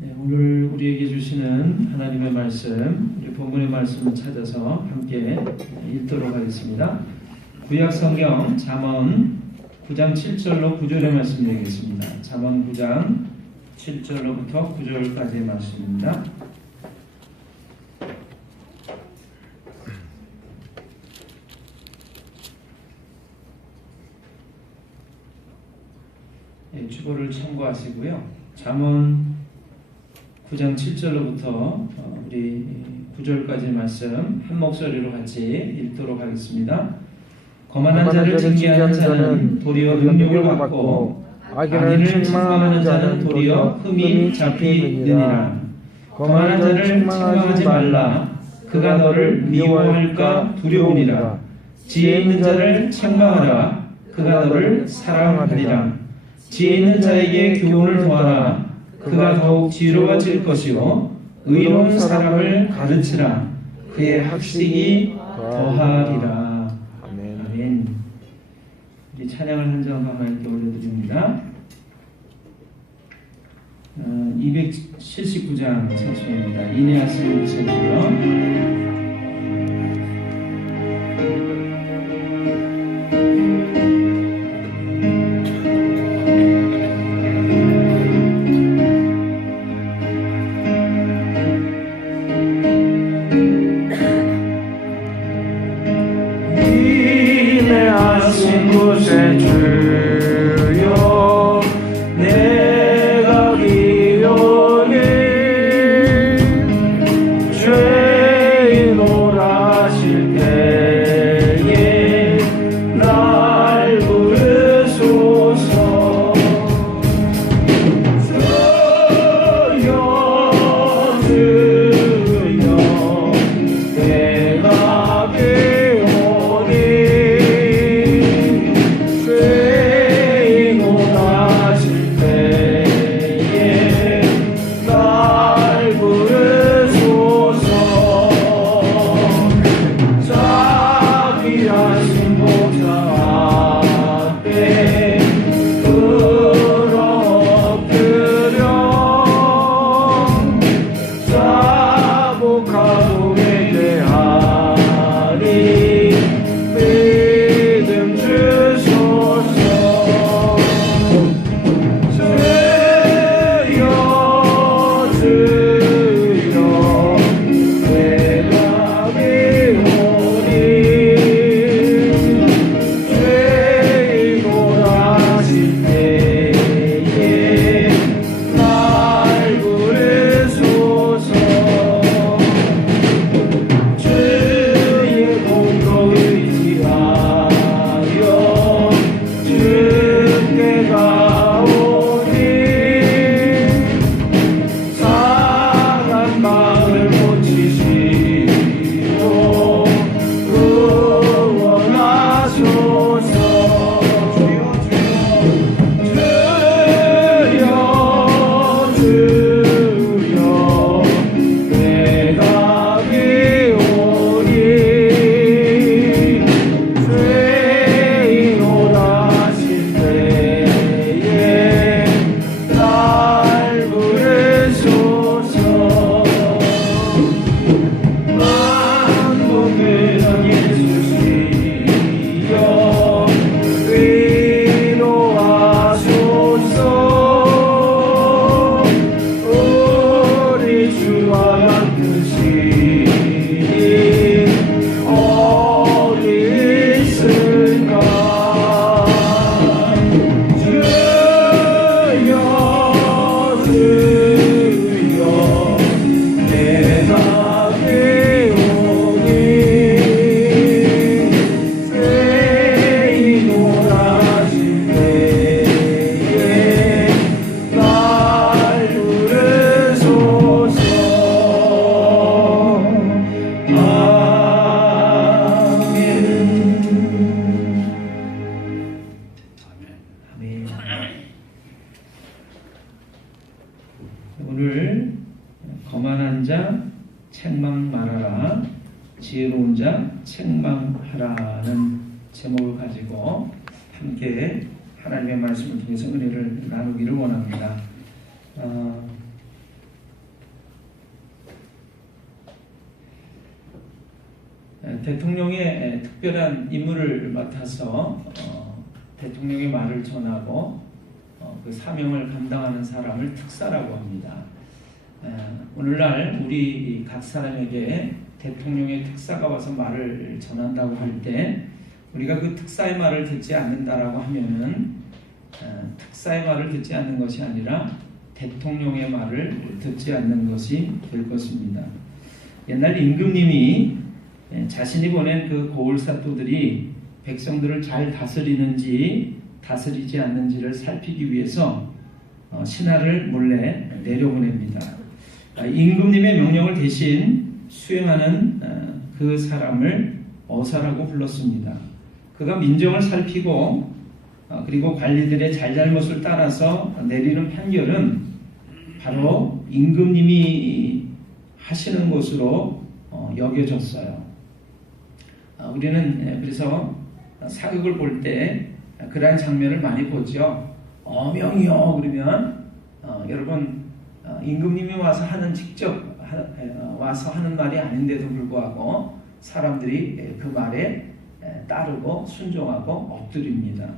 네, 오늘 우리에게 주시는 하나님의 말씀, 우리 본문의 말씀을 찾아서 함께 읽도록 하겠습니다. 구약 성경 잠언 9장 7절로 9절의 말씀 드리겠습니다. 잠언 9장 7절로부터 9절까지의 말씀입니다. 네, 주보를 참고하시고요. 잠언 9장 7절로부터 우리 9절까지 말씀 한 목소리로 같이 읽도록 하겠습니다. 거만한 자를 징계하는 자는 도리어 능력을 받고 악인을 책망하는 자는 도리어 흠이 잡히느니라. 거만한 자를 책망하지 말라. 그가 너를 미워할까 두려우니라. 지혜 있는 자를 책망하라. 그가 너를 사랑하리라. 지혜 있는 자에게 교훈을 더하라. 그가 더욱 지혜로워질 것이요 의로운 사람을 가르치라. 그의 학식이 더하리라. 아멘. 우리 찬양을 한 점 함께 올려드립니다. 279장 찬송입니다. 인내하시는 주시옵소서. 곳에 주여 내가 기오니 죄인 오라실 때에 날 부르소서. 주여 주여 내가 오늘 거만한 자 책망 말하라, 지혜로운 자 책망하라는 제목을 가지고 함께 하나님의 말씀을 통해서 은혜를 나누기를 원합니다. 대통령의 특별한 임무를 맡아서 대통령의 말을 전하고 그 사명을 감당하는 사람을 특사라고 합니다. 오늘날 우리 각 사람에게 대통령의 특사가 와서 말을 전한다고 할 때 우리가 그 특사의 말을 듣지 않는다라고 하면은 특사의 말을 듣지 않는 것이 아니라 대통령의 말을 듣지 않는 것이 될 것입니다. 옛날 임금님이 자신이 보낸 그 고을 사또들이 백성들을 잘 다스리는지 다스리지 않는지를 살피기 위해서 신하를 몰래 내려보냅니다. 임금님의 명령을 대신 수행하는 그 사람을 어사라고 불렀습니다. 그가 민정을 살피고 그리고 관리들의 잘잘못을 따라서 내리는 판결은 바로 임금님이 하시는 것으로 여겨졌어요. 우리는 그래서 사극을 볼 때 그러한 장면을 많이 보죠. 어명이요 그러면 여러분 임금님이 와서 하는 직접 와서 하는 말이 아닌데도 불구하고 사람들이 그 말에 따르고 순종하고 엎드립니다.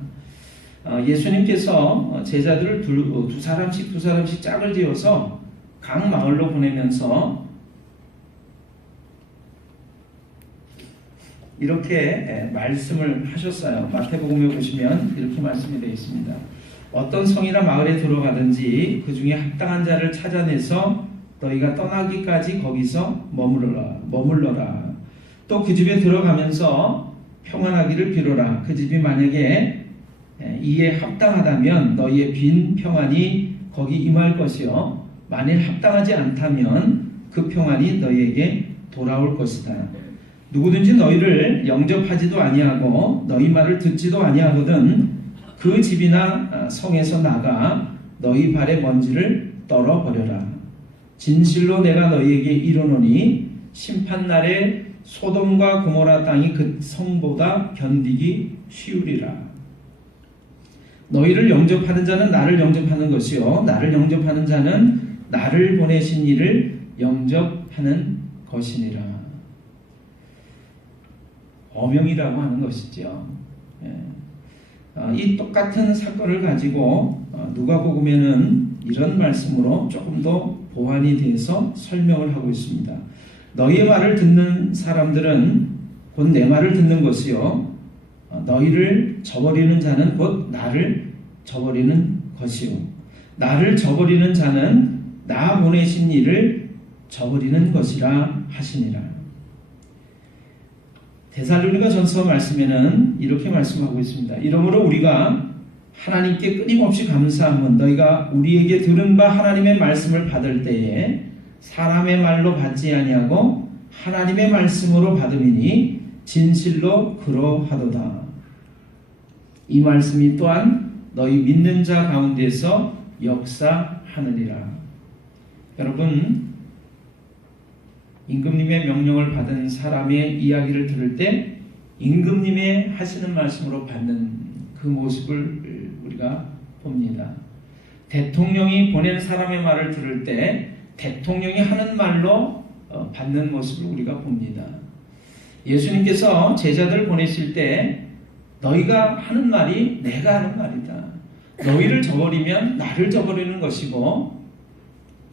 예수님께서 제자들을 두 사람씩 짝을 지어서 각 마을로 보내면서 이렇게 말씀을 하셨어요. 마태복음에 보시면 이렇게 말씀이 되어 있습니다. 어떤 성이나 마을에 들어가든지 그 중에 합당한 자를 찾아내서 너희가 떠나기까지 거기서 머물러라. 또 그 집에 들어가면서 평안하기를 빌어라. 그 집이 만약에 이에 합당하다면 너희의 빈 평안이 거기 임할 것이요 만일 합당하지 않다면 그 평안이 너희에게 돌아올 것이다. 누구든지 너희를 영접하지도 아니하고 너희 말을 듣지도 아니하거든 그 집이나 성에서 나가 너희 발의 먼지를 떨어버려라. 진실로 내가 너희에게 이르노니 심판날에 소돔과 고모라 땅이 그 성보다 견디기 쉬우리라. 너희를 영접하는 자는 나를 영접하는 것이요 나를 영접하는 자는 나를 보내신 이를 영접하는 것이니라. 어명이라고 하는 것이죠. 이 똑같은 사건을 가지고 누가복음에는 이런 말씀으로 조금 더 보완이 돼서 설명을 하고 있습니다. 너희의 말을 듣는 사람들은 곧 내 말을 듣는 것이요 너희를 저버리는 자는 곧 나를 저버리는 것이요 나를 저버리는 자는 나 보내신 이를 저버리는 것이라 하시니라. 데살로니가 전서 말씀에는 이렇게 말씀하고 있습니다. 이러므로 우리가 하나님께 끊임없이 감사함은 너희가 우리에게 들은 바 하나님의 말씀을 받을 때에 사람의 말로 받지 아니하고 하나님의 말씀으로 받음이니 진실로 그러하도다. 이 말씀이 또한 너희 믿는 자 가운데서 역사하느니라. 여러분, 임금님의 명령을 받은 사람의 이야기를 들을 때 임금님의 하시는 말씀으로 받는 그 모습을 우리가 봅니다. 대통령이 보낸 사람의 말을 들을 때 대통령이 하는 말로 받는 모습을 우리가 봅니다. 예수님께서 제자들을 보내실 때 너희가 하는 말이 내가 하는 말이다. 너희를 저버리면 나를 저버리는 것이고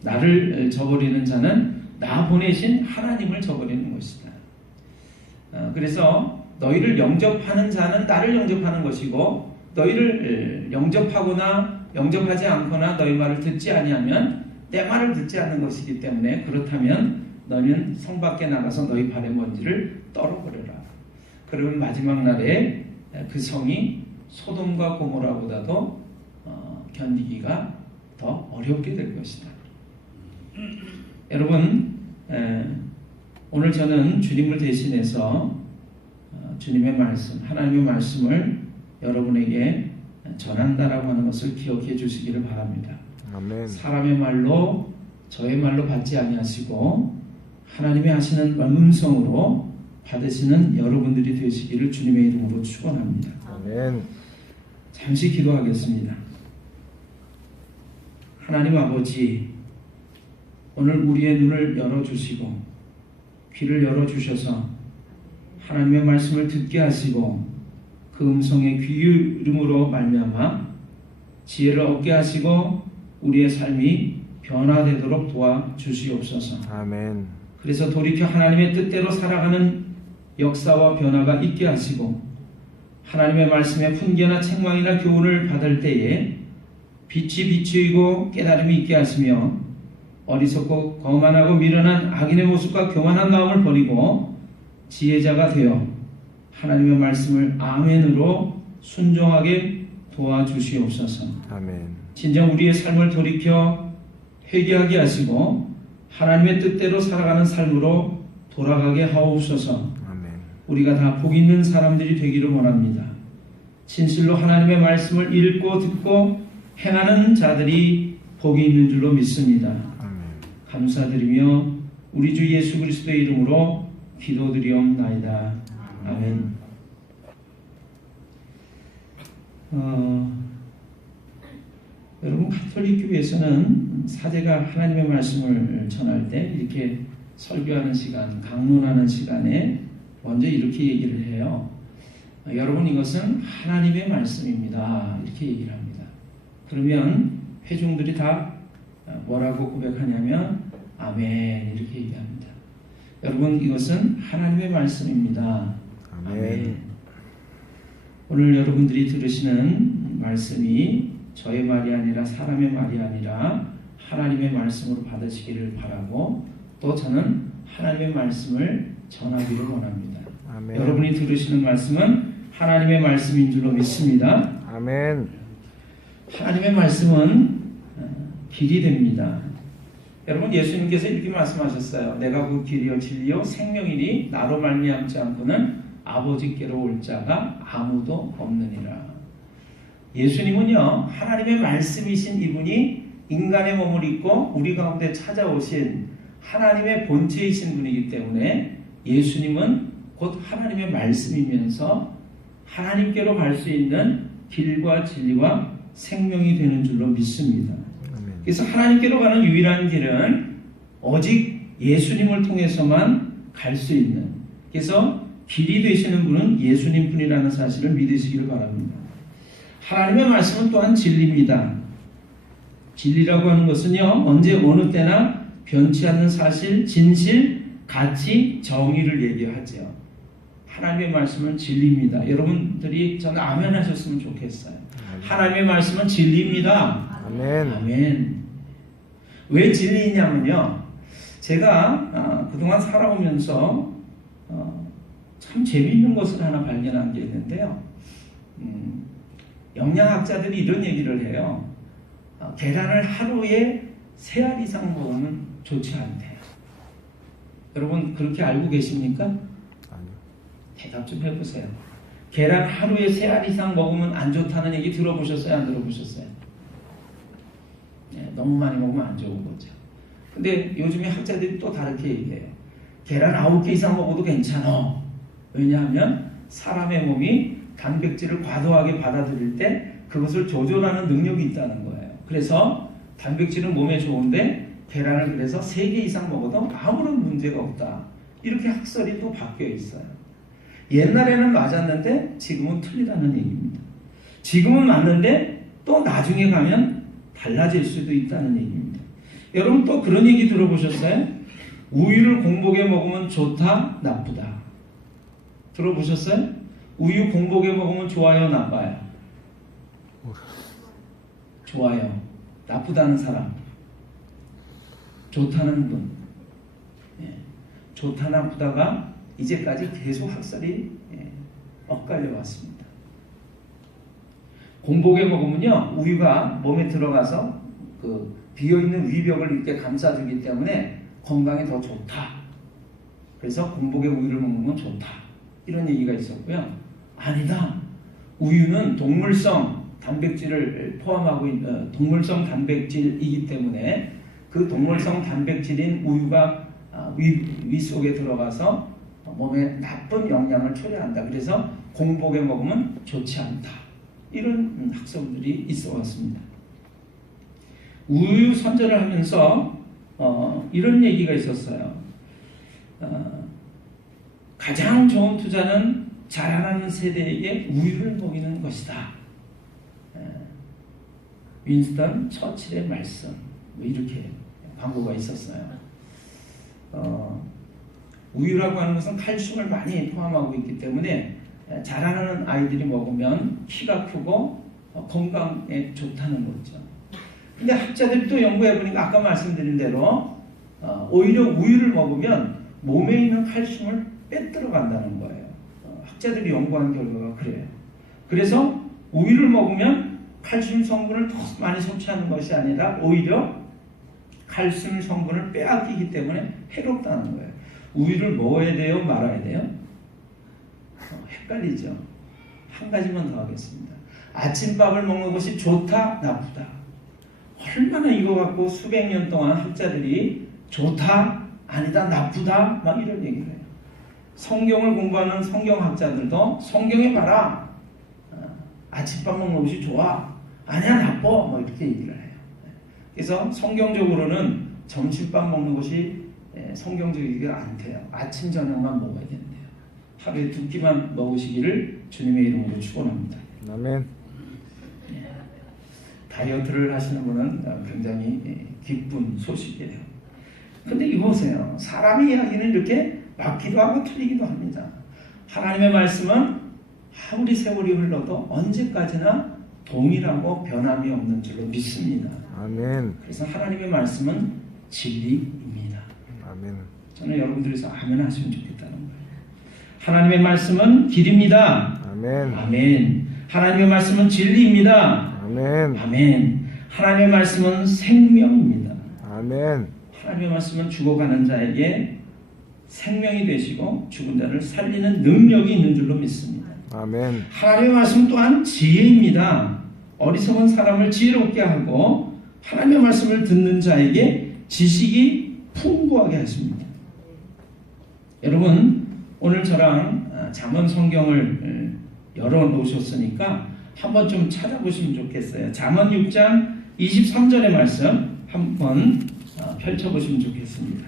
나를 저버리는 자는 나 보내신 하나님을 저버리는 것이다. 그래서 너희를 영접하는 자는 나를 영접하는 것이고 너희를 영접하거나 영접하지 않거나 너희 말을 듣지 아니하면 내 말을 듣지 않는 것이기 때문에 그렇다면 너희는 성 밖에 나가서 너희 발의 먼지를 떨어버려라. 그러면 마지막 날에 그 성이 소돔과 고모라보다도 견디기가 더 어렵게 될 것이다. 여러분, 오늘 저는 주님을 대신해서 주님의 말씀, 하나님의 말씀을 여러분에게 전한다라고 하는 것을 기억해 주시기를 바랍니다. 아멘. 사람의 말로 저의 말로 받지 아니하시고 하나님이 하시는 음성으로 받으시는 여러분들이 되시기를 주님의 이름으로 축원합니다. 아멘. 잠시 기도하겠습니다. 하나님 아버지, 오늘 우리의 눈을 열어주시고 귀를 열어주셔서 하나님의 말씀을 듣게 하시고 그 음성에 귀 기울임으로 말미암아 지혜를 얻게 하시고 우리의 삶이 변화되도록 도와주시옵소서. 아멘. 그래서 돌이켜 하나님의 뜻대로 살아가는 역사와 변화가 있게 하시고 하나님의 말씀에 훈계나 책망이나 교훈을 받을 때에 빛이 비추이고 깨달음이 있게 하시며 어리석고 거만하고 미련한 악인의 모습과 교만한 마음을 버리고 지혜자가 되어 하나님의 말씀을 아멘으로 순종하게 도와주시옵소서. 아멘. 진정 우리의 삶을 돌이켜 회개하게 하시고 하나님의 뜻대로 살아가는 삶으로 돌아가게 하옵소서. 아멘. 우리가 다 복 있는 사람들이 되기를 원합니다. 진실로 하나님의 말씀을 읽고 듣고 행하는 자들이 복이 있는 줄로 믿습니다. 아멘. 감사드리며 우리 주 예수 그리스도의 이름으로 기도드리옵나이다. 아멘. 여러분, 가톨릭 교회에서는 사제가 하나님의 말씀을 전할 때 이렇게 설교하는 시간, 강론하는 시간에 먼저 이렇게 얘기를 해요. 여러분, 이것은 하나님의 말씀입니다. 이렇게 얘기를 합니다. 그러면 회중들이 다 뭐라고 고백하냐면 아멘 이렇게 얘기합니다. 여러분, 이것은 하나님의 말씀입니다. 아멘. 오늘 여러분들이 들으시는 말씀이 저의 말이 아니라 사람의 말이 아니라 하나님의 말씀으로 받으시기를 바라고 또 저는 하나님의 말씀을 전하기를 원합니다. 아멘. 여러분이 들으시는 말씀은 하나님의 말씀인 줄로 믿습니다. 아멘. 하나님의 말씀은 길이 됩니다. 여러분, 예수님께서 이렇게 말씀하셨어요. 내가 그 길이요 진리요 생명이니 나로 말미암지 않고는 아버지께로 올 자가 아무도 없느니라. 예수님은요, 하나님의 말씀이신 이분이 인간의 몸을 입고 우리 가운데 찾아오신 하나님의 본체이신 분이기 때문에 예수님은 곧 하나님의 말씀이면서 하나님께로 갈 수 있는 길과 진리와 생명이 되는 줄로 믿습니다. 그래서 하나님께로 가는 유일한 길은 오직 예수님을 통해서만 갈 수 있는, 그래서 길이 되시는 분은 예수님 뿐이라는 사실을 믿으시기를 바랍니다. 하나님의 말씀은 또한 진리입니다. 진리라고 하는 것은요, 언제 어느 때나 변치 않는 사실, 진실, 가치, 정의를 얘기하죠. 하나님의 말씀은 진리입니다. 여러분들이 저는 아멘 하셨으면 좋겠어요. 하나님의 말씀은 진리입니다. 아멘. 아멘. 왜 진리이냐면요, 제가 그동안 살아오면서 참 재미있는 것을 하나 발견한 게 있는데요. 영양학자들이 이런 얘기를 해요. 계란을 하루에 3알 이상 먹으면 좋지 않대요. 여러분, 그렇게 알고 계십니까? 아니요. 대답 좀 해보세요. 계란 하루에 3알 이상 먹으면 안 좋다는 얘기 들어보셨어요? 안 들어보셨어요? 네, 너무 많이 먹으면 안 좋은 거죠. 근데 요즘에 학자들이 또 다르게 얘기해요. 계란 9개 이상 먹어도 괜찮아. 왜냐하면 사람의 몸이 단백질을 과도하게 받아들일 때 그것을 조절하는 능력이 있다는 거예요. 그래서 단백질은 몸에 좋은데 계란을 그래서 3개 이상 먹어도 아무런 문제가 없다. 이렇게 학설이 또 바뀌어 있어요. 옛날에는 맞았는데 지금은 틀리다는 얘기입니다. 지금은 맞는데 또 나중에 가면 달라질 수도 있다는 얘기입니다. 여러분, 또 그런 얘기 들어보셨어요? 우유를 공복에 먹으면 좋다, 나쁘다. 들어보셨어요? 우유 공복에 먹으면 좋아요, 나빠요? 좋아요. 나쁘다는 사람, 좋다는 분. 좋다 나쁘다가 이제까지 계속 학설이 엇갈려 왔습니다. 공복에 먹으면요, 우유가 몸에 들어가서 그 비어있는 위벽을 이렇게 감싸주기 때문에 건강에 더 좋다. 그래서 공복에 우유를 먹는 건 좋다. 이런 얘기가 있었고요. 아니다. 우유는 동물성 단백질을 포함하고 있는 동물성 단백질이기 때문에 그 동물성 단백질인 우유가 위 속에 들어가서 몸에 나쁜 영향을 초래한다. 그래서 공복에 먹으면 좋지 않다. 이런 학설들이 있어 왔습니다. 우유 선전을 하면서 이런 얘기가 있었어요. 가장 좋은 투자는 자라나는 세대에게 우유를 먹이는 것이다. 윈스턴 처칠의 말씀, 뭐 이렇게 광고가 있었어요. 우유라고 하는 것은 칼슘을 많이 포함하고 있기 때문에 자라나는 아이들이 먹으면 키가 크고 건강에 좋다는 거죠. 근데 학자들이 또 연구해 보니까 아까 말씀드린 대로 오히려 우유를 먹으면 몸에 있는 칼슘을 빼들어 간다는 거예요. 학자들이 연구한 결과가 그래요. 그래서 우유를 먹으면 칼슘 성분을 더 많이 섭취하는 것이 아니라 오히려 칼슘 성분을 빼앗기기 때문에 해롭다는 거예요. 우유를 먹어야 돼요? 말아야 돼요? 헷갈리죠. 한 가지만 더 하겠습니다. 아침밥을 먹는 것이 좋다, 나쁘다. 얼마나 이거 갖고 수백 년 동안 학자들이 좋다, 아니다, 나쁘다 막 이런 얘기를 해요. 성경을 공부하는 성경학자들도 성경에 봐라. 아침밥 먹는 것이 좋아. 아니야, 나빠. 뭐 이렇게 얘기를 해요. 그래서 성경적으로는 점심밥 먹는 것이 성경적이지가 않대요. 아침, 저녁만 먹어야 된대요. 하루에 2끼만 먹으시기를 주님의 이름으로 축원합니다. 아멘. 다이어트를 하시는 분은 굉장히 기쁜 소식이에요. 근데 이거 보세요. 사람의 이야기는 이렇게 맞기도 하고 틀리기도 합니다. 하나님의 말씀은 아무리 세월이 흘러도 언제까지나 동일하고 변함이 없는 줄로 믿습니다. 아멘. 그래서 하나님의 말씀은 진리입니다. 아멘. 저는 여러분들에서 아멘 하시면 좋겠다는 거예요. 하나님의 말씀은 길입니다. 아멘. 아멘. 하나님의 말씀은 진리입니다. 아멘. 아멘. 하나님의 말씀은 생명입니다. 아멘. 하나님의 말씀은 죽어가는 자에게 생명이 되시고 죽은 자를 살리는 능력이 있는 줄로 믿습니다. 아멘. 하나님의 말씀 또한 지혜입니다. 어리석은 사람을 지혜롭게 하고 하나님의 말씀을 듣는 자에게 지식이 풍부하게 하십니다. 여러분, 오늘 저랑 잠언 성경을 열어놓으셨으니까 한번 좀 찾아보시면 좋겠어요. 잠언 6장 23절의 말씀 한번 펼쳐보시면 좋겠습니다.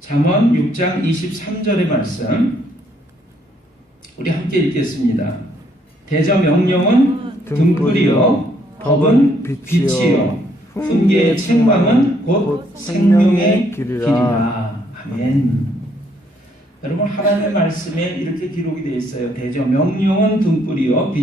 잠언 6장 23절의 말씀 우리 함께 읽겠습니다. 대저 명령은 등불이요 법은 빛이요 훈계의 책망은 곧 생명의 길이라. 아멘. 여러분, 하나님의 말씀에 이렇게 기록이 되어 있어요. 대저 명령은 등불이요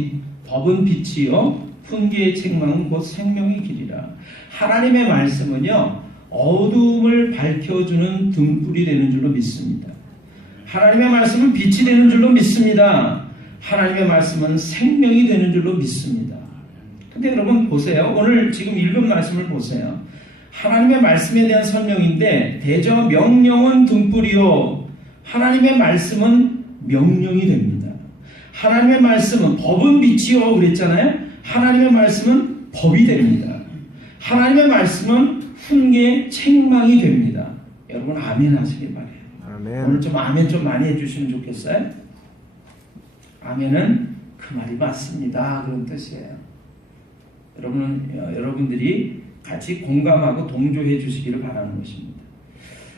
법은 빛이요 훈계의 책망은 곧 생명의 길이라. 하나님의 말씀은요 어둠을 밝혀주는 등불이 되는 줄로 믿습니다. 하나님의 말씀은 빛이 되는 줄로 믿습니다. 하나님의 말씀은 생명이 되는 줄로 믿습니다. 근데 여러분 보세요. 오늘 지금 읽은 말씀을 보세요. 하나님의 말씀에 대한 설명인데 대저 명령은 등불이요 하나님의 말씀은 명령이 됩니다. 하나님의 말씀은 법은 빛이요 그랬잖아요. 하나님의 말씀은 법이 됩니다. 하나님의 말씀은 훈계의 책망이 됩니다. 여러분 아멘 하시길 바래요. 아멘. 오늘 좀 아멘 좀 많이 해주시면 좋겠어요. 아멘은 그 말이 맞습니다 그런 뜻이에요. 여러분들이 같이 공감하고 동조해 주시기를 바라는 것입니다.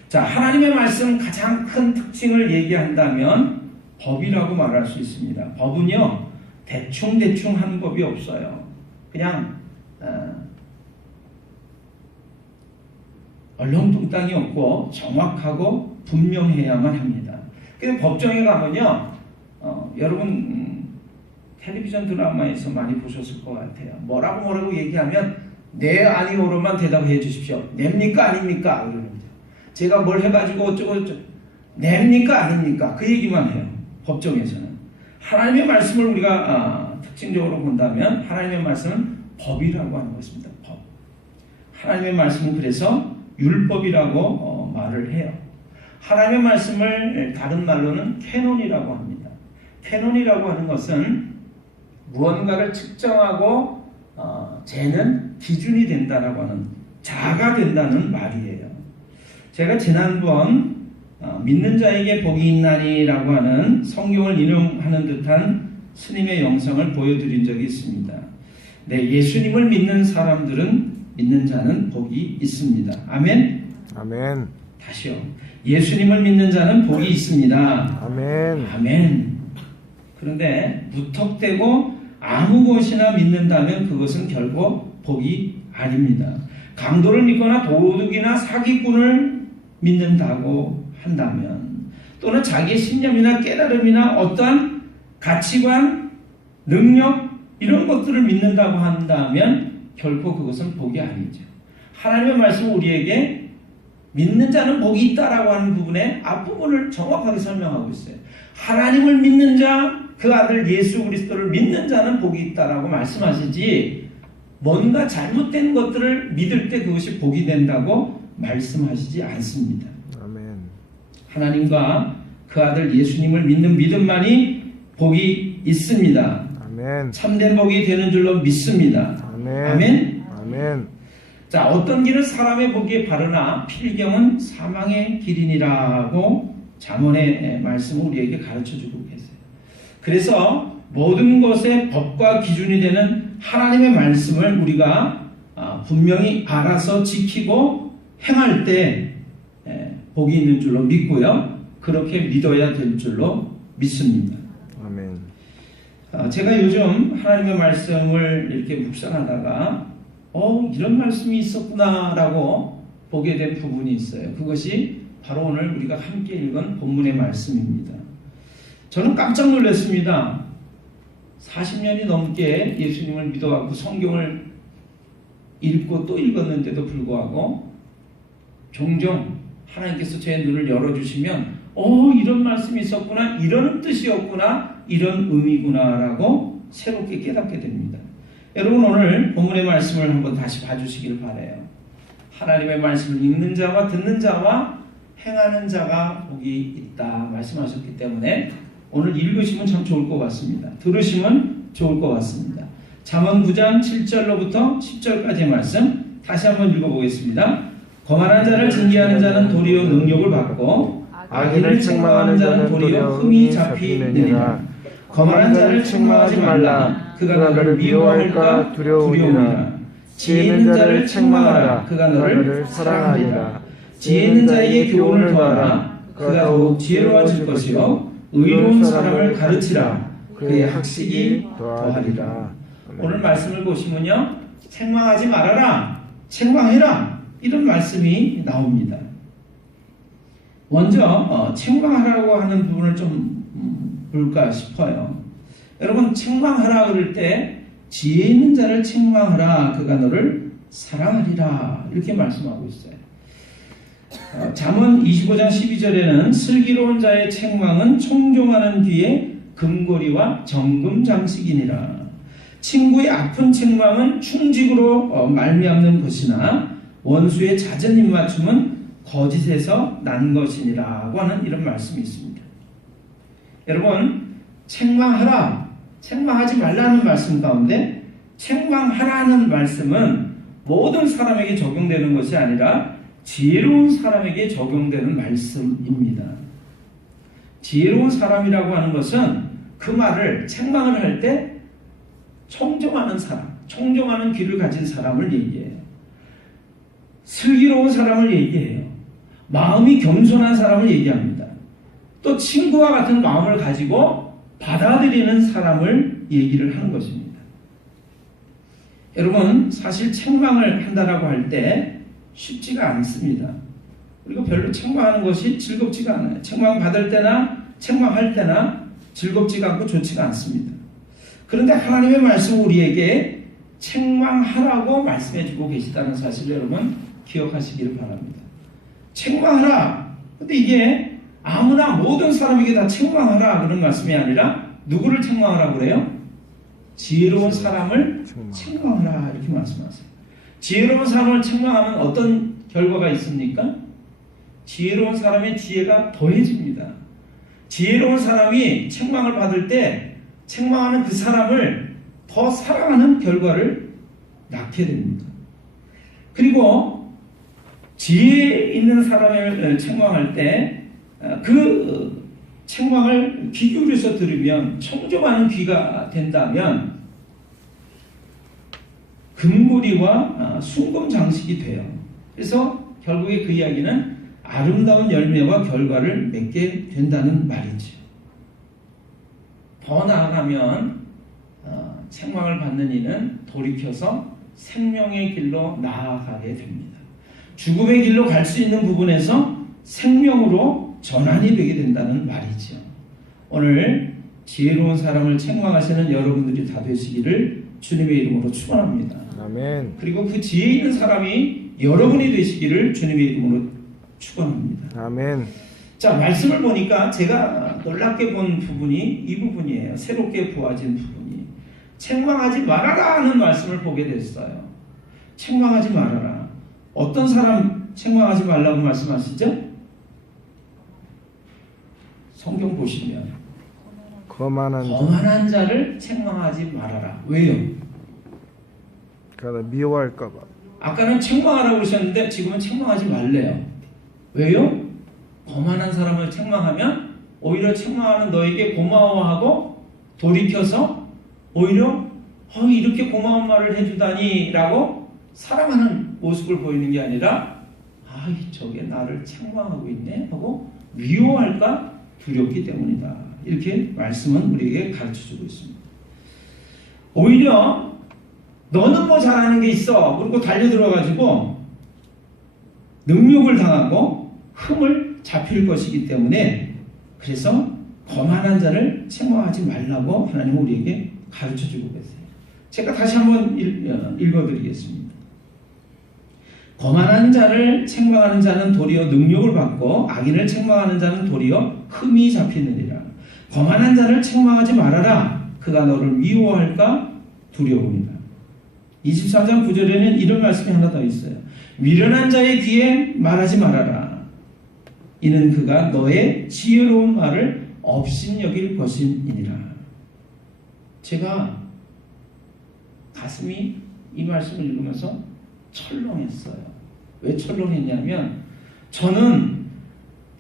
자, 하나님의 말씀 가장 큰 특징을 얘기한다면 법이라고 말할 수 있습니다. 법은요 대충 하는 법이 없어요. 그냥 얼렁뚱땅이 없고 정확하고 분명해야만 합니다. 근데 법정에 가면요 여러분 텔레비전 드라마에서 많이 보셨을 것 같아요. 뭐라고 얘기하면 네 아니오로만 대답해 주십시오. 냅니까 아닙니까? 이러는데 제가 뭘 해가지고 어쩌고 냅니까 아닙니까? 그 얘기만 해요. 법정에서는. 하나님의 말씀을 우리가 특징적으로 본다면 하나님의 말씀은 법이라고 하는 것입니다. 법. 하나님의 말씀은 그래서 율법이라고 말을 해요. 하나님의 말씀을 다른 말로는 캐논이라고 합니다. 캐논이라고 하는 것은 무언가를 측정하고 재는 기준이 된다라고 하는 자가 된다는 말이에요. 제가 지난번 믿는 자에게 복이 있나니라고 하는 성경을 인용하는 듯한 스님의 영상을 보여드린 적이 있습니다. 네, 예수님을 믿는 사람들은 믿는 자는 복이 있습니다. 아멘. 아멘. 다시요. 예수님을 믿는 자는 복이 있습니다. 아멘. 아멘. 그런데 무턱대고 아무 것이나 믿는다면 그것은 결코 복이 아닙니다. 강도를 믿거나 도둑이나 사기꾼을 믿는다고 한다면, 또는 자기의 신념이나 깨달음이나 어떠한 가치관, 능력 이런 것들을 믿는다고 한다면 결코 그것은 복이 아니죠. 하나님의 말씀은 우리에게 믿는 자는 복이 있다라고 하는 부분의 앞부분을 정확하게 설명하고 있어요. 하나님을 믿는 자, 그 아들 예수 그리스도를 믿는 자는 복이 있다라고 말씀하시지, 뭔가 잘못된 것들을 믿을 때 그것이 복이 된다고 말씀하시지 않습니다. 아멘. 하나님과 그 아들 예수님을 믿는 믿음만이 복이 있습니다. 아멘. 참된 복이 되는 줄로 믿습니다. 아멘. 아멘. 아멘. 자, 어떤 길은 사람의 보기에 바르나 필경은 사망의 길이니라고 잠언의 말씀을 우리에게 가르쳐주고 계세요. 그래서 모든 것의 법과 기준이 되는 하나님의 말씀을 우리가 분명히 알아서 지키고 행할 때 복이 있는 줄로 믿고요. 그렇게 믿어야 될 줄로 믿습니다. 아멘. 제가 요즘 하나님의 말씀을 이렇게 묵상하다가 이런 말씀이 있었구나라고 보게 된 부분이 있어요. 그것이 바로 오늘 우리가 함께 읽은 본문의 말씀입니다. 저는 깜짝 놀랐습니다. 40년이 넘게 예수님을 믿어갖고 성경을 읽고 또 읽었는데도 불구하고 종종 하나님께서 제 눈을 열어주시면 이런 말씀이 있었구나, 이런 뜻이었구나, 이런 의미구나라고 새롭게 깨닫게 됩니다. 여러분, 오늘 본문의 말씀을 한번 다시 봐주시기를 바라요. 하나님의 말씀을 읽는 자와 듣는 자와 행하는 자가 복이 있다 말씀하셨기 때문에 오늘 읽으시면 참 좋을 것 같습니다. 들으시면 좋을 것 같습니다. 잠언 9장 7절로부터 10절까지의 말씀 다시 한번 읽어보겠습니다. 거만한 자를 징계하는 자는 도리어 능력을 받고 악인을 책망하는 자는 도리어 흠이 잡히느니라. 거만한 자를 책망하지 말라. 그가 너를 미워할까 두려우니라. 지혜 있는 자를 책망하라. 그가 너를 사랑하리라. 지혜 있는 자에게 교훈을 더하라. 그가 더욱 지혜로워질 것이요 의로운 사람을 가르치라. 그의 학식이 더하리라. 오늘 말씀을 보시면요, 책망하지 말아라, 책망해라, 이런 말씀이 나옵니다. 먼저 책망하라고 하는 부분을 좀 볼까 싶어요. 여러분, 책망하라 그럴 때 지혜 있는 자를 책망하라. 그가 너를 사랑하리라. 이렇게 말씀하고 있어요. 잠언 25장 12절에는 슬기로운 자의 책망은 총종하는 귀에 금고리와 정금 장식이니라. 친구의 아픈 책망은 충직으로 말미암는 것이나 원수의 잦은 입맞춤은 거짓에서 난 것이니라고 하는 이런 말씀이 있습니다. 여러분, 책망하라, 책망하지 말라는 말씀 가운데 책망하라는 말씀은 모든 사람에게 적용되는 것이 아니라 지혜로운 사람에게 적용되는 말씀입니다. 지혜로운 사람이라고 하는 것은 그 말을 책망을 할 때 청정하는 사람, 청정하는 귀를 가진 사람을 얘기해요. 슬기로운 사람을 얘기해요. 마음이 겸손한 사람을 얘기합니다. 또 친구와 같은 마음을 가지고 받아들이는 사람을 얘기를 하는 것입니다. 여러분, 사실 책망을 한다라고 할 때 쉽지가 않습니다. 우리가 별로 책망하는 것이 즐겁지가 않아요. 책망 받을 때나 책망할 때나 즐겁지가 않고 좋지가 않습니다. 그런데 하나님의 말씀 우리에게 책망하라고 말씀해주고 계시다는 사실 여러분 기억하시기를 바랍니다. 책망하라. 근데 이게 아무나 모든 사람에게 다 책망하라 그런 말씀이 아니라 누구를 책망하라 그래요? 지혜로운 사람을 책망하라 이렇게 말씀하세요. 지혜로운 사람을 책망하면 어떤 결과가 있습니까? 지혜로운 사람의 지혜가 더해집니다. 지혜로운 사람이 책망을 받을 때 책망하는 그 사람을 더 사랑하는 결과를 낳게 됩니다. 그리고 지혜 있는 사람을 책망할 때 그 책망을 귀 기울여서 들으면 청정하는 귀가 된다면 그 금고리와 순금 장식이 돼요. 그래서 결국에 그 이야기는 아름다운 열매와 결과를 맺게 된다는 말이죠. 더 나아가면 책망을 받는 이는 돌이켜서 생명의 길로 나아가게 됩니다. 죽음의 길로 갈 수 있는 부분에서 생명으로 전환이 되게 된다는 말이죠. 오늘 지혜로운 사람을 책망하시는 여러분들이 다 되시기를 주님의 이름으로 축원합니다. 아멘. 그리고 그 지혜 있는 사람이 여러분이 되시기를 주님의 이름으로 축원합니다. 아멘. 자, 말씀을 보니까 제가 놀랍게 본 부분이 이 부분이에요. 새롭게 보아진 부분이. 책망하지 말아라 하는 말씀을 보게 됐어요. 책망하지 말아라. 어떤 사람 책망하지 말라고 말씀하시죠? 성경 보시면 거만한 자를 책망하지 말아라. 왜요? 그러다 미워할까봐. 아까는 책망하라고 그러셨는데 지금은 책망하지 말래요. 왜요? 거만한 사람을 책망하면 오히려 책망하는 너에게 고마워하고 돌이켜서 오히려 이렇게 고마운 말을 해주다니 라고 사랑하는 모습을 보이는 게 아니라 저게 나를 책망하고 있네 하고 미워할까 두렵기 때문이다. 이렇게 말씀은 우리에게 가르쳐주고 있습니다. 오히려 너는 뭐 잘하는 게 있어 그리고 달려들어가지고 능욕을 당하고 흠을 잡힐 것이기 때문에 그래서 거만한 자를 책망하지 말라고 하나님은 우리에게 가르쳐주고 계세요. 제가 다시 한번 읽어드리겠습니다. 거만한 자를 책망하는 자는 도리어 능욕을 받고 악인을 책망하는 자는 도리어 흠이 잡히느니라. 거만한 자를 책망하지 말아라. 그가 너를 미워할까 두려움이다. 24장 9절에는 이런 말씀이 하나 더 있어요. 미련한 자의 귀에 말하지 말아라. 이는 그가 너의 지혜로운 말을 업신여길 것임이니라. 제가 가슴이 이 말씀을 읽으면서 철렁했어요. 왜 철렁했냐면 저는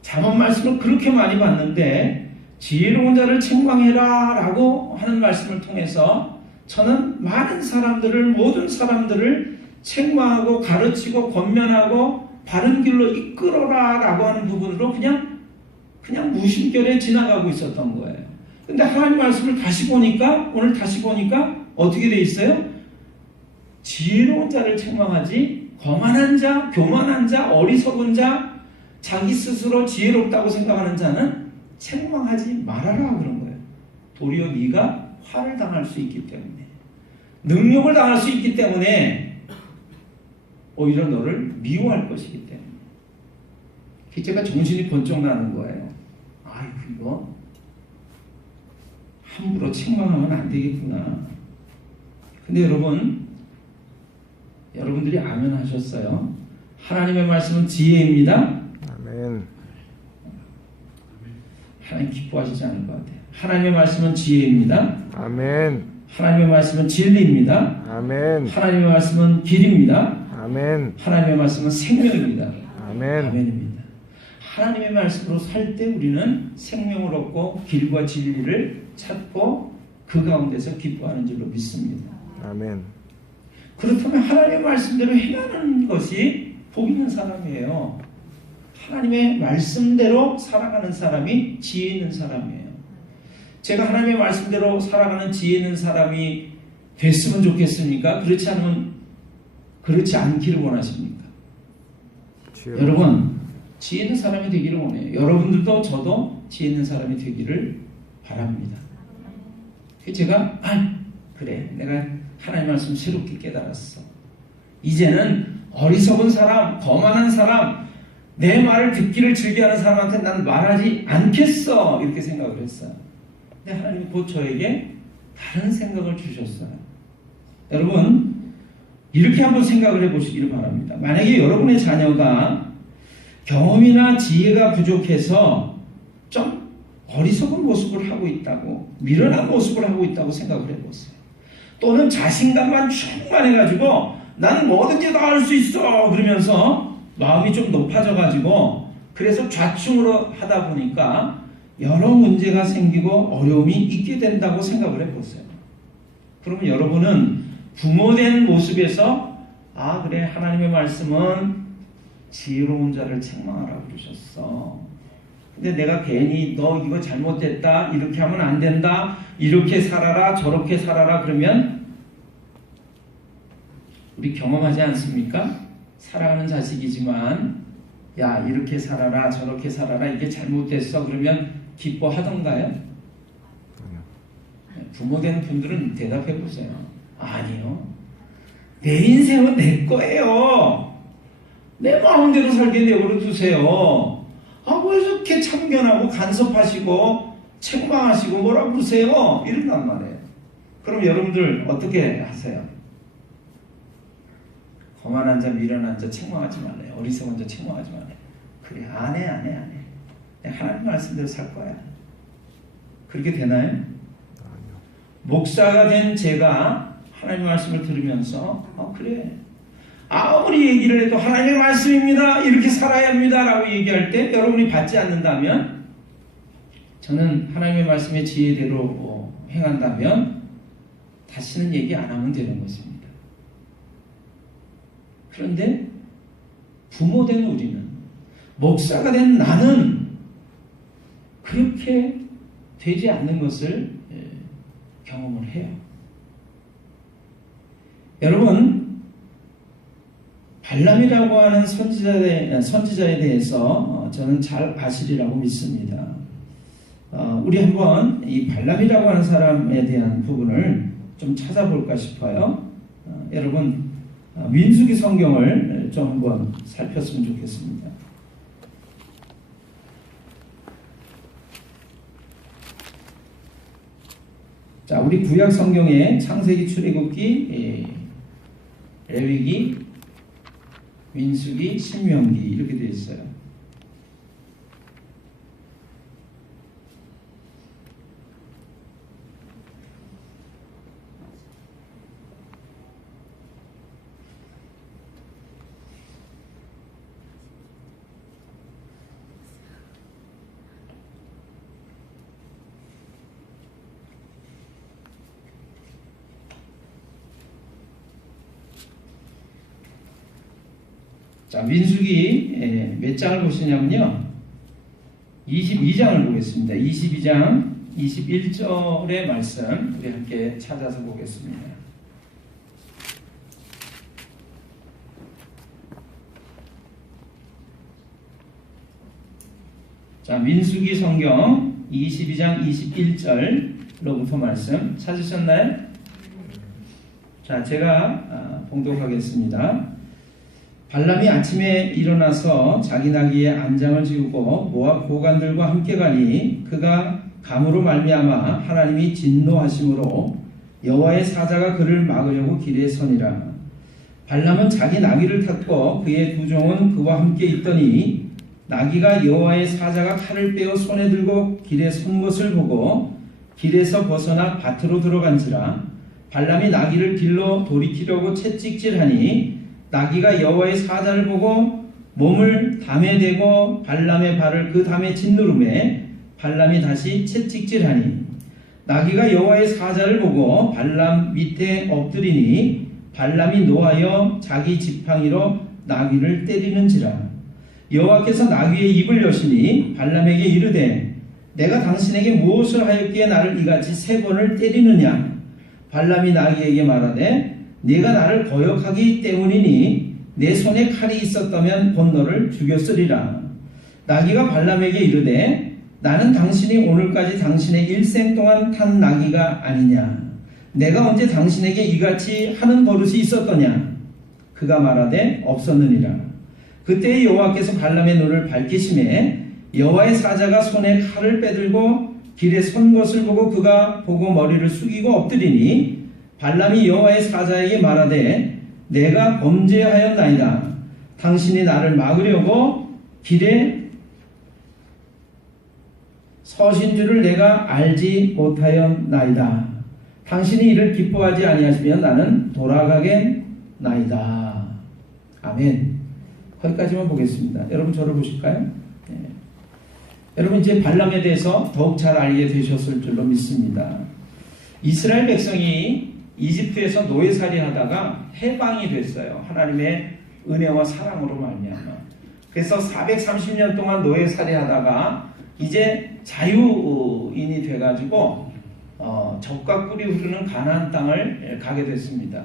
잠언 말씀을 그렇게 많이 봤는데 지혜로운 자를 책망해라 라고 하는 말씀을 통해서 저는 많은 사람들을 모든 사람들을 책망하고 가르치고 권면하고 바른 길로 이끌어라 라고 하는 부분으로 그냥 무심결에 지나가고 있었던 거예요. 근데 하나님 말씀을 다시 보니까 오늘 다시 보니까 어떻게 돼 있어요? 지혜로운 자를 책망하지 거만한 자, 교만한 자, 어리석은 자, 자기 스스로 지혜롭다고 생각하는 자는 책망하지 말아라 그런 거예요. 도리어 네가 화를 당할 수 있기 때문에 능욕을 당할 수 있기 때문에 오히려 너를 미워할 것이기 때문에 제가 정신이 번쩍 나는 거예요. 이거 함부로 책망하면 안 되겠구나. 근데 여러분들이 아멘 하셨어요. 하나님의 말씀은 지혜입니다. 아멘. 하나님 기뻐하시지 않을 것 같아요. 하나님의 말씀은 지혜입니다. 아멘. 하나님의 말씀은 진리입니다. 아멘. 하나님의 말씀은 길입니다. 아멘. 하나님의 말씀은 생명입니다. 아멘. 아멘입니다. 하나님의 말씀으로 살 때 우리는 생명을 얻고 길과 진리를 찾고 그 가운데서 기뻐하는 줄로 믿습니다. 아멘. 그렇다면 하나님의 말씀대로 행하는 것이 복 있는 사람이에요. 하나님의 말씀대로 살아가는 사람이 지혜 있는 사람이에요. 제가 하나님의 말씀대로 살아가는 지혜 있는 사람이 됐으면 좋겠습니까? 그렇지 않기를 원하십니까? 여러분, 지혜 있는 사람이 되기를 원해요. 여러분들도 저도 지혜 있는 사람이 되기를 바랍니다. 제가 그래, 내가 하나님 말씀 새롭게 깨달았어. 이제는 어리석은 사람, 거만한 사람, 내 말을 듣기를 즐겨하는 사람한테 난 말하지 않겠어. 이렇게 생각을 했어요. 근데 하나님이 곧 저에게 다른 생각을 주셨어요. 여러분, 이렇게 한번 생각을 해보시기를 바랍니다. 만약에 여러분의 자녀가 경험이나 지혜가 부족해서 좀 어리석은 모습을 하고 있다고, 미련한 모습을 하고 있다고 생각을 해보세요. 또는 자신감만 충만해가지고 나는 뭐든지 다 할 수 있어 그러면서 마음이 좀 높아져가지고 그래서 좌충으로 하다 보니까 여러 문제가 생기고 어려움이 있게 된다고 생각을 해보세요. 그러면 여러분은 부모된 모습에서 아 그래 하나님의 말씀은 지혜로운 자를 책망하라고 그러셨어. 근데 내가 괜히 너 이거 잘못됐다 이렇게 하면 안 된다 이렇게 살아라 저렇게 살아라 그러면 우리 경험하지 않습니까? 사랑하는 자식이지만 야 이렇게 살아라 저렇게 살아라 이게 잘못됐어 그러면 기뻐하던가요? 부모된 분들은 대답해 보세요. 아니요. 내 인생은 내 거예요. 내 마음대로 살게 내버려 두세요. 아, 왜 이렇게 참견하고 간섭하시고 책망하시고 뭐라고 그러세요? 이런단 말이에요. 그럼 여러분들 어떻게 하세요? 거만한 자, 미련한 자 책망하지 말래요. 어리석은 자 책망하지 말래요. 그래, 안 해. 하나님 말씀대로 살 거야. 그렇게 되나요? 목사가 된 제가 하나님 말씀을 들으면서 그래. 아무리 얘기를 해도 하나님의 말씀입니다. 이렇게 살아야 합니다. 라고 얘기할 때 여러분이 받지 않는다면 저는 하나님의 말씀의 지혜대로 행한다면 다시는 얘기 안 하면 되는 것입니다. 그런데 부모된 우리는 목사가 된 나는 그렇게 되지 않는 것을 경험을 해요. 여러분 발람이라고 하는 선지자에 대해서 저는 잘 아시리라고 믿습니다. 우리 한번 이 발람이라고 하는 사람에 대한 부분을 좀 찾아볼까 싶어요. 여러분 민수기 성경을 좀 한번 살폈으면 좋겠습니다. 자, 우리 구약 성경에 창세기, 출애굽기, 레위기, 민수기, 신명기 이렇게 되어 있어요. 자, 민수기 몇 장을 보시냐면요. 22장을 보겠습니다. 22장 21절의 말씀 우리 함께 찾아서 보겠습니다. 자, 민수기 성경 22장 21절로부터 말씀 찾으셨나요? 자, 제가 봉독하겠습니다. 발람이 아침에 일어나서 자기 나귀에 안장을 지우고 모압 고관들과 함께 가니 그가 감으로 말미암아 하나님이 진노하심으로 여호와의 사자가 그를 막으려고 길에 서니라. 발람은 자기 나귀를 탔고 그의 두 종은 그와 함께 있더니 나귀가 여호와의 사자가 칼을 빼어 손에 들고 길에 선 것을 보고 길에서 벗어나 밭으로 들어간지라. 발람이 나귀를 길로 돌이키려고 채찍질하니 나귀가 여호와의 사자를 보고 몸을 담에 대고 발람의 발을 그 담에 짓누르매 발람이 다시 채찍질하니 나귀가 여호와의 사자를 보고 발람 밑에 엎드리니 발람이 노하여 자기 지팡이로 나귀를 때리는지라. 여호와께서 나귀의 입을 여시니 발람에게 이르되 내가 당신에게 무엇을 하였기에 나를 이같이 3번을 때리느냐. 발람이 나귀에게 말하되 네가 나를 거역하기 때문이니 내 손에 칼이 있었다면 곧 너를 죽였으리라. 나귀가 발람에게 이르되 나는 당신이 오늘까지 당신의 일생 동안 탄 나귀가 아니냐. 내가 언제 당신에게 이같이 하는 버릇이 있었더냐. 그가 말하되 없었느니라. 그때 여호와께서 발람의 눈을 밝히심에 여호와의 사자가 손에 칼을 빼들고 길에 선 것을 보고 그가 보고 머리를 숙이고 엎드리니 발람이 여호와의 사자에게 말하되 내가 범죄하였나이다. 당신이 나를 막으려고 길에 서신 줄을 내가 알지 못하였나이다. 당신이 이를 기뻐하지 아니하시면 나는 돌아가겠나이다. 아멘. 거기까지만 보겠습니다. 여러분 저를 보실까요? 네. 여러분 이제 발람에 대해서 더욱 잘 알게 되셨을 줄로 믿습니다. 이스라엘 백성이 이집트에서 노예살이 하다가 해방이 됐어요. 하나님의 은혜와 사랑으로 말미암아. 그래서 430년 동안 노예살이 하다가 이제 자유인이 돼가지고 젖과 꿀이 흐르는 가나안 땅을 가게 됐습니다.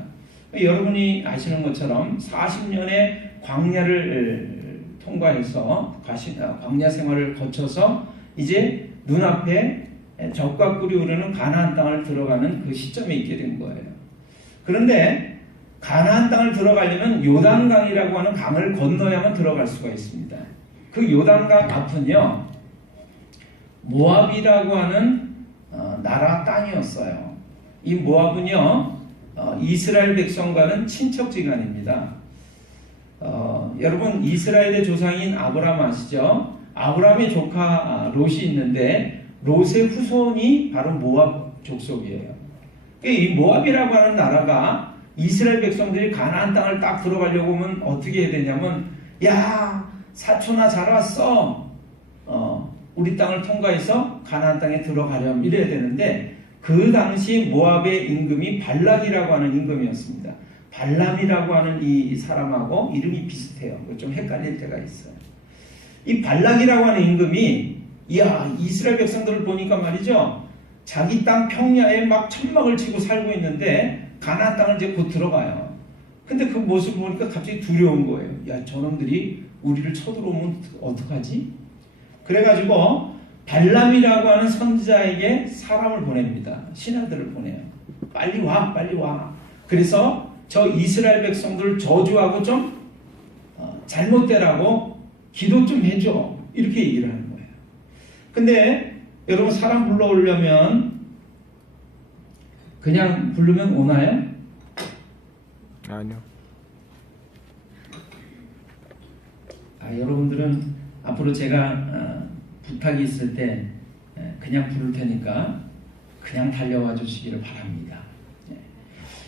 여러분이 아시는 것처럼 40년의 광야를 통과해서 광야 생활을 거쳐서 이제 눈앞에 젖과 꿀이 흐르는 가나안 땅을 들어가는 그 시점에 있게 된 거예요. 그런데 가나안 땅을 들어가려면 요단강이라고 하는 강을 건너야만 들어갈 수가 있습니다. 그 요단강 앞은요 모압이라고 하는 나라 땅이었어요. 이 모압은요 이스라엘 백성과는 친척지간입니다. 여러분 이스라엘의 조상인 아브라함 아시죠? 아브라함의 조카 롯이 있는데 롯의 후손이 바로 모압 족속이에요. 이 모압이라고 하는 나라가 이스라엘 백성들이 가나안 땅을 딱 들어가려고 하면 어떻게 해야 되냐면 야 사촌아 잘 왔어. 우리 땅을 통과해서 가나안 땅에 들어가렴 이래야 되는데 그 당시 모압의 임금이 발락이라고 하는 임금이었습니다. 발람이라고 하는 이 사람하고 이름이 비슷해요. 좀 헷갈릴 때가 있어요. 이 발락이라고 하는 임금이 이스라엘 백성들을 보니까 말이죠. 자기 땅 평야에 막 천막을 치고 살고 있는데 가나안 땅을 이제 곧 들어가요. 근데 그 모습을 보니까 갑자기 두려운 거예요. 야 저놈들이 우리를 쳐들어오면 어떡하지? 그래가지고 발람이라고 하는 선지자에게 사람을 보냅니다. 신하들을 보내요. 빨리 와 빨리 와. 그래서 저 이스라엘 백성들 저주하고 좀 잘못되라고 기도 좀 해줘 이렇게 얘기를 하는 거예요. 근데 여러분 사람 불러오려면 그냥 부르면 오나요? 아니요. 여러분들은 앞으로 제가 부탁이 있을 때 그냥 부를 테니까 그냥 달려와 주시기를 바랍니다.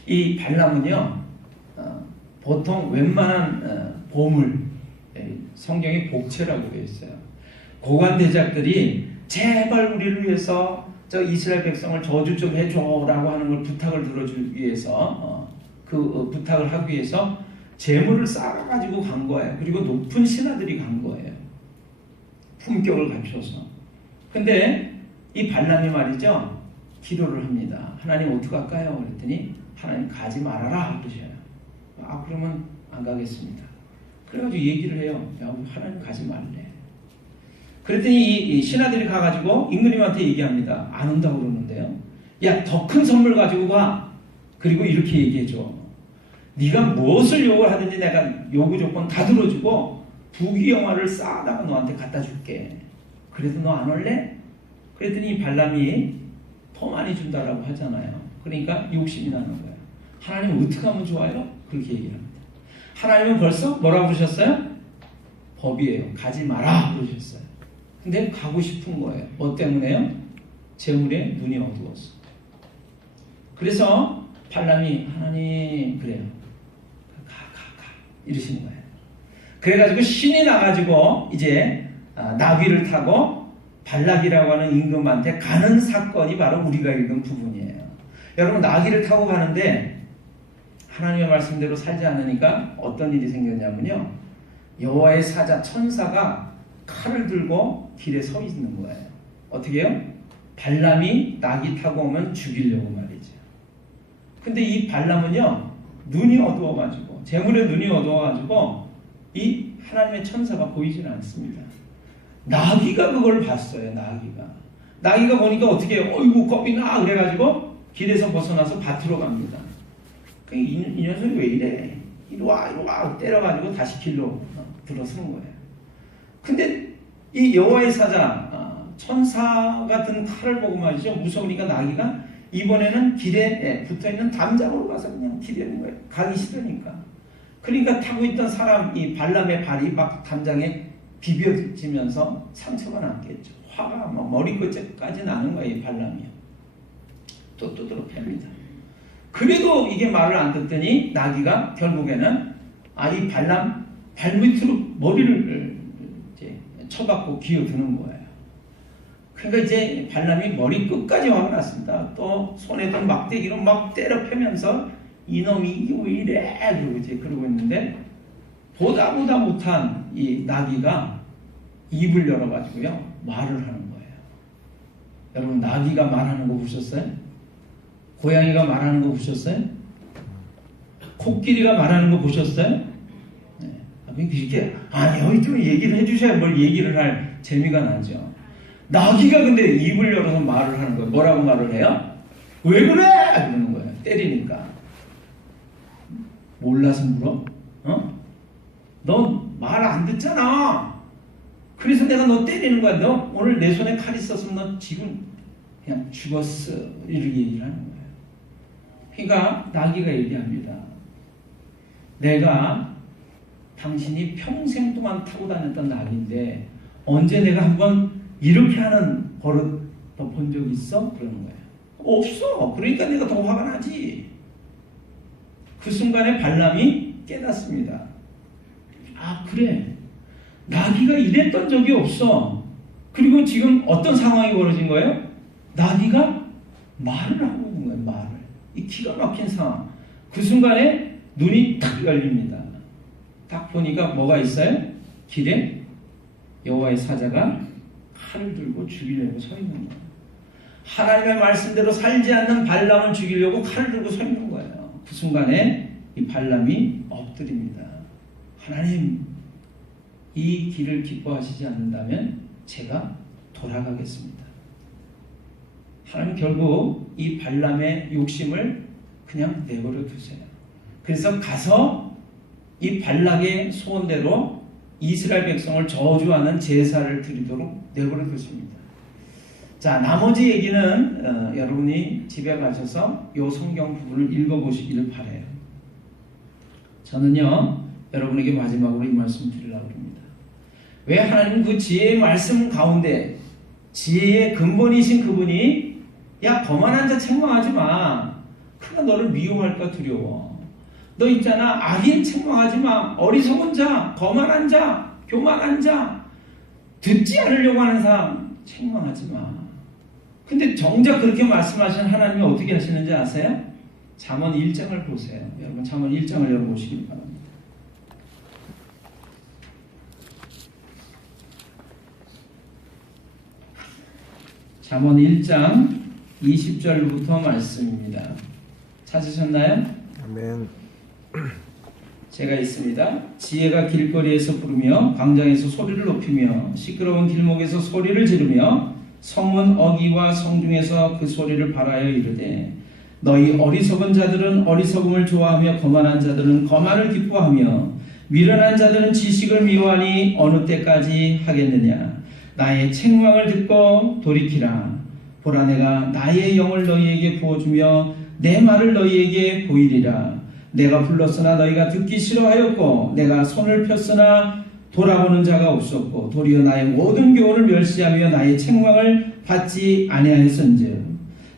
이 발람은요 보통 웬만한 보물 성경에 복채라고 되어 있어요. 고관 대작들이 제발 우리를 위해서 저 이스라엘 백성을 저주 좀 해줘라고 하는 걸 부탁을 들어주기 위해서 부탁을 하기 위해서 재물을 쌓아가지고 간 거예요. 그리고 높은 신하들이 간 거예요. 품격을 갖춰서. 근데 이 발람이 말이죠. 기도를 합니다. 하나님 어떡할까요? 그랬더니 하나님 가지 말아라 그러셔요. 그러면 안 가겠습니다. 그래가지고 얘기를 해요. 야 하나님 가지 말래. 그랬더니 이 신하들이 가가지고 임금님한테 얘기합니다. 안 온다고 그러는데요. 야 더 큰 선물 가지고 가. 그리고 이렇게 얘기해줘. 네가 무엇을 요구를 하든지 내가 요구 조건 다 들어주고 부귀영화를 쌓아다가 너한테 갖다 줄게. 그래도 너 안 올래? 그랬더니 발람이 더 많이 준다라고 하잖아요. 그러니까 욕심이 나는 거예요. 하나님 어떻게 하면 좋아요? 그렇게 얘기를 합니다. 하나님은 벌써 뭐라고 그러셨어요? 법이에요. 가지 마라 그러셨어요. 근데 가고 싶은 거예요. 뭐 때문에요? 재물에 눈이 어두웠어. 그래서 발람이 하나님 그래요. 가 이러시는 거예요. 그래가지고 신이 나가지고 이제 나귀를 타고 발락이라고 하는 임금한테 가는 사건이 바로 우리가 읽은 부분이에요. 여러분 나귀를 타고 가는데 하나님의 말씀대로 살지 않으니까 어떤 일이 생겼냐면요. 여호와의 사자 천사가 칼을 들고 길에 서 있는 거예요. 어떻게 해요? 발람이 나귀 타고 오면 죽이려고 말이죠. 근데 이 발람은요 눈이 어두워가지고 재물에 눈이 어두워가지고 이 하나님의 천사가 보이지는 않습니다. 나귀가 그걸 봤어요. 나귀가 보니까 어떻게 해요? 어이구 겁이 나 그래가지고 길에서 벗어나서 밭으로 갑니다. 이 녀석이 왜 이래? 이리 와 때려가지고 다시 길로 들어서는 거예요. 근데 이 여호와의 사자 천사 같은 칼을 보고 말이죠. 무서우니까 나귀가 이번에는 길에 붙어있는 담장으로 가서 그냥 기대는 거예요. 가기 싫으니까. 그러니까 타고 있던 사람 이 발람의 발이 막 담장에 비벼지면서 상처가 났겠죠. 화가 막 머리끝까지 나는 거예요. 이 발람이요. 또 두드러 팹니다. 그래도 이게 말을 안 듣더니 나귀가 결국에는 이 발람 발밑으로 머리를 이제 쳐박고 기어드는 거예요. 그러니까 이제 발람이 머리 끝까지 화가 났습니다. 또 손에 든 막대기로 막 때려 패면서 이놈이 이게 왜 이래? 그러고 이제 그러고 있는데 보다 못한 이 나귀가 입을 열어가지고요 말을 하는 거예요. 여러분 나귀가 말하는 거 보셨어요? 고양이가 말하는 거 보셨어요? 코끼리가 말하는 거 보셨어요? 네. 이렇게 아니요 좀 얘기를 해주셔야 뭘 얘기를 할 재미가 나죠. 나귀가 근데 입을 열어서 말을 하는 거예요. 뭐라고 말을 해요? 왜 그래? 그러는 거예요. 때리니까. 몰라서 물어? 너 말 안 듣잖아. 그래서 내가 너 때리는 거야. 너 오늘 내 손에 칼 있었으면 너 지금 그냥 죽었어. 이렇게 얘기를 하는 거예요. 그러니까 나귀가 얘기합니다. 내가 당신이 평생 동안 타고 다녔던 나귀인데 언제 내가 한번 이렇게 하는 버릇 너 본 적 있어? 그러는 거예요. 없어. 그러니까 내가 더 화가 나지. 그 순간에 발람이 깨닫습니다. 아 그래. 나귀가 이랬던 적이 없어. 그리고 지금 어떤 상황이 벌어진 거예요? 나귀가 말을 하고 있는 거예요. 말을. 이 기가 막힌 상황. 그 순간에 눈이 탁 열립니다. 딱 보니까 뭐가 있어요? 길에 여호와의 사자가 칼을 들고 죽이려고 서 있는 거예요. 하나님의 말씀대로 살지 않는 발람을 죽이려고 칼을 들고 서 있는 거예요. 그 순간에 이 발람이 엎드립니다. 하나님, 이 길을 기뻐하시지 않는다면 제가 돌아가겠습니다. 하나님 결국 이 발람의 욕심을 그냥 내버려 두세요. 그래서 가서 이 발락의 소원대로 이스라엘 백성을 저주하는 제사를 드리도록 내버려 두십니다. 자, 나머지 얘기는 여러분이 집에 가셔서 이 성경 부분을 읽어보시기를 바라요. 저는요 여러분에게 마지막으로 이 말씀 드리려고 합니다. 왜 하나님 그 지혜의 말씀 가운데 지혜의 근본이신 그분이 야 거만한 자 책망하지 마. 그가 너를 미워할까 두려워. 너 있잖아 악인 책망하지 마. 어리석은 자, 거만한 자, 교만한 자, 듣지 않으려고 하는 사람 책망하지 마. 근데 정작 그렇게 말씀하신 하나님이 어떻게 하시는지 아세요? 잠언 1장을 보세요. 여러분 잠언 1장을 열어보시기 바랍니다. 잠언 1장 20절부터 말씀입니다. 찾으셨나요? 아멘. 제가 있습니다. 지혜가 길거리에서 부르며 광장에서 소리를 높이며 시끄러운 길목에서 소리를 지르며 성문 어귀와 성중에서 그 소리를 발하여 이르되 너희 어리석은 자들은 어리석음을 좋아하며 거만한 자들은 거만을 기뻐하며 미련한 자들은 지식을 미워하니 어느 때까지 하겠느냐. 나의 책망을 듣고 돌이키라. 보라 내가 나의 영을 너희에게 부어주며 내 말을 너희에게 보이리라. 내가 불렀으나 너희가 듣기 싫어하였고 내가 손을 폈으나 돌아보는 자가 없었고 도리어 나의 모든 교훈을 멸시하며 나의 책망을 받지 아니하였은즉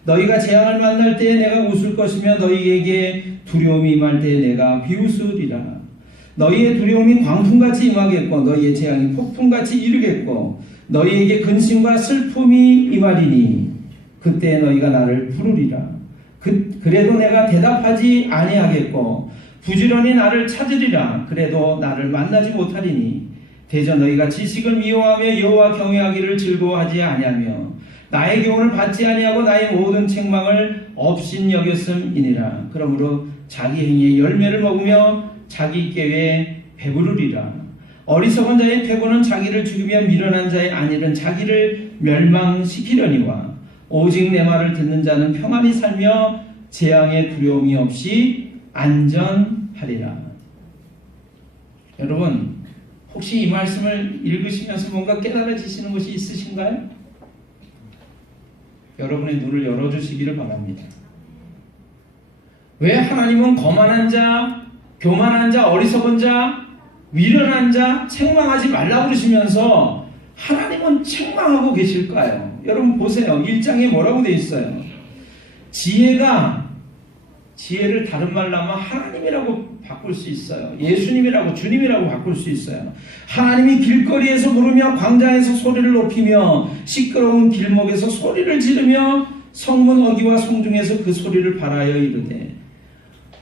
너희가 재앙을 만날 때에 내가 웃을 것이며 너희에게 두려움이 임할 때에 내가 비웃으리라. 너희의 두려움이 광풍같이 임하겠고 너희의 재앙이 폭풍같이 이르겠고 너희에게 근심과 슬픔이 임하리니 그때 너희가 나를 부르리라. 그래도 내가 대답하지 아니하겠고 부지런히 나를 찾으리라. 그래도 나를 만나지 못하리니 대저 너희가 지식을 미워하며 여호와 경외하기를 즐거워하지 아니하며 나의 교훈을 받지 아니하고 나의 모든 책망을 업신여겼음이니라. 그러므로 자기 행위의 열매를 먹으며 자기 꾀에 배부르리라. 어리석은 자의 태고는 자기를 죽이며 미련한 자의 안일은 자기를 멸망시키려니와 오직 내 말을 듣는 자는 평안히 살며 재앙의 두려움이 없이 안전하리라. 여러분 혹시 이 말씀을 읽으시면서 뭔가 깨달아지시는 것이 있으신가요? 여러분의 눈을 열어주시기를 바랍니다. 왜 하나님은 거만한 자, 교만한 자, 어리석은 자, 미련한 자 책망하지 말라고 그러시면서 하나님은 책망하고 계실까요? 여러분 보세요. 1장에 뭐라고 되어 있어요? 지혜가 지혜를 다른 말로 하면 하나님이라고 바꿀 수 있어요. 예수님이라고, 주님이라고 바꿀 수 있어요. 하나님이 길거리에서 부르며 광장에서 소리를 높이며 시끄러운 길목에서 소리를 지르며 성문 어귀와 성중에서 그 소리를 발하여 이르되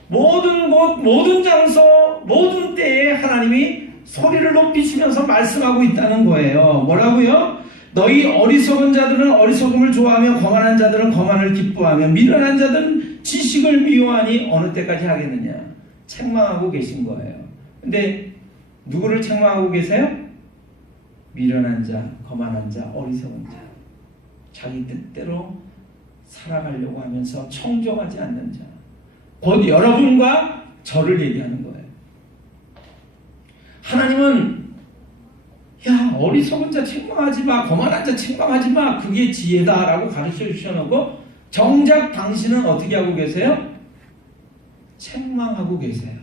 모든 곳, 모든 장소, 모든 때에 하나님이 소리를 높이시면서 말씀하고 있다는 거예요. 뭐라고요? 너희 어리석은 자들은 어리석음을 좋아하며 거만한 자들은 거만을 기뻐하며 미련한 자들은 지식을 미워하니 어느 때까지 하겠느냐. 책망하고 계신 거예요. 근데 누구를 책망하고 계세요? 미련한 자, 거만한 자, 어리석은 자. 자기 뜻대로 살아가려고 하면서 청정하지 않는 자. 곧 여러분과 저를 얘기하는 거예요. 하나님은 야, 어리석은 자 책망하지 마, 거만한 자 책망하지 마, 그게 지혜다라고 가르쳐 주셔놓고 정작 당신은 어떻게 하고 계세요? 책망하고 계세요.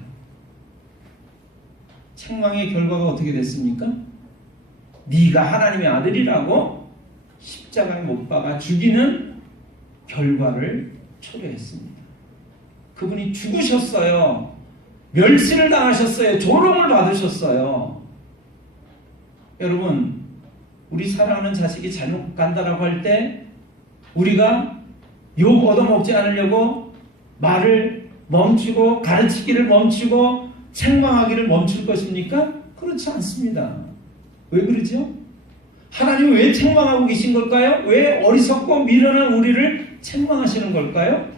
책망의 결과가 어떻게 됐습니까? 네가 하나님의 아들이라고 십자가에 못 박아 죽이는 결과를 초래했습니다. 그분이 죽으셨어요. 멸시를 당하셨어요. 조롱을 받으셨어요. 여러분, 우리 사랑하는 자식이 잘못 간다라고 할 때 우리가 욕 얻어먹지 않으려고 말을 멈추고 가르치기를 멈추고 책망하기를 멈출 것입니까? 그렇지 않습니다. 왜 그러죠? 하나님은 왜 책망하고 계신 걸까요? 왜 어리석고 미련한 우리를 책망하시는 걸까요?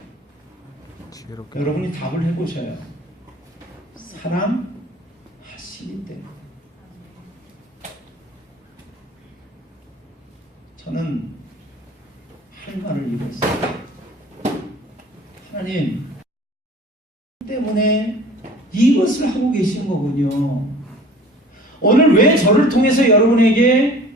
지혜롭게. 여러분이 답을 해보셔요. 사랑하시기 때문에. 저는 할 말을 잃었어요. 하나님 때문에 이것을 하고 계신 거군요. 오늘 왜 저를 통해서 여러분에게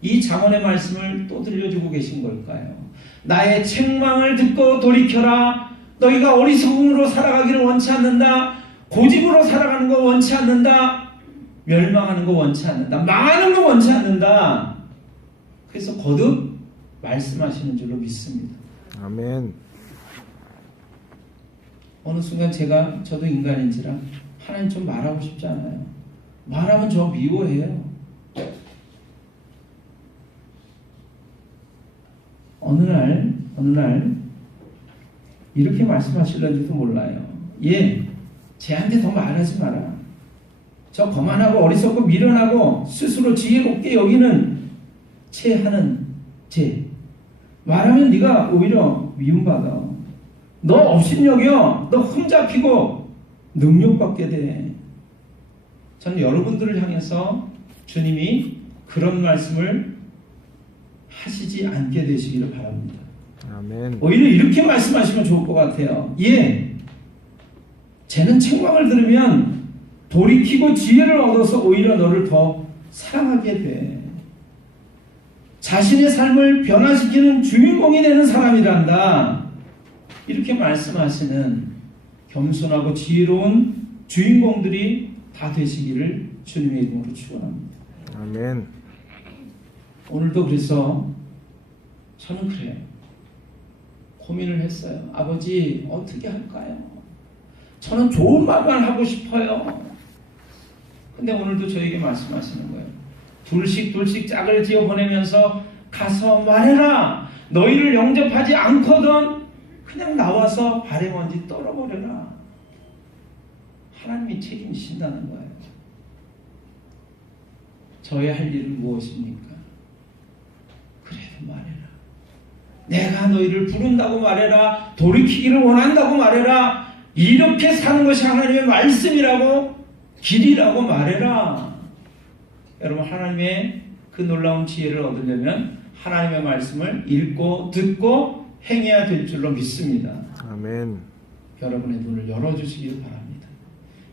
이 잠언의 말씀을 또 들려주고 계신 걸까요? 나의 책망을 듣고 돌이켜라. 너희가 어리석음으로 살아가기를 원치 않는다. 고집으로 살아가는 거 원치 않는다. 멸망하는 거 원치 않는다. 망하는 거 원치 않는다. 그래서 거듭 말씀하시는 줄로 믿습니다. 아멘. 어느 순간 저도 인간인지라 하나님 좀 말하고 싶지 않아요. 말하면 저 미워해요. 어느 날 이렇게 말씀하실런지도 몰라요. 예, 쟤한테 더 말하지 마라. 저 거만하고 어리석고 미련하고 스스로 지혜롭게 여기는 하는 쟤 말하면 네가 오히려 미움받아. 너 업신여겨. 너 흠잡히고 능력받게 돼. 저는 여러분들을 향해서 주님이 그런 말씀을 하시지 않게 되시기를 바랍니다. 아멘. 오히려 이렇게 말씀하시면 좋을 것 같아요. 예, 쟤는 책망을 들으면 돌이키고 지혜를 얻어서 오히려 너를 더 사랑하게 돼. 자신의 삶을 변화시키는 주인공이 되는 사람이란다. 이렇게 말씀하시는 겸손하고 지혜로운 주인공들이 다 되시기를 주님의 이름으로 축원합니다. 아멘. 오늘도 그래서 저는 그래요. 고민을 했어요. 아버지 어떻게 할까요? 저는 좋은 말만 하고 싶어요. 근데 오늘도 저에게 말씀하시는 거예요. 둘씩 짝을 지어 보내면서 가서 말해라. 너희를 영접하지 않거든 그냥 나와서 발에 먼지 떨어버려라. 하나님이 책임지신다는 거예요. 저의 할 일은 무엇입니까? 그래도 말해라. 내가 너희를 부른다고 말해라. 돌이키기를 원한다고 말해라. 이렇게 사는 것이 하나님의 말씀이라고, 길이라고 말해라. 여러분, 하나님의 그 놀라운 지혜를 얻으려면 하나님의 말씀을 읽고 듣고 행해야 될 줄로 믿습니다. 아멘. 여러분의 눈을 열어주시기를 바랍니다.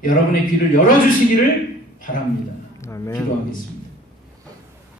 여러분의 귀를 열어주시기를 바랍니다. 아멘. 기도하겠습니다.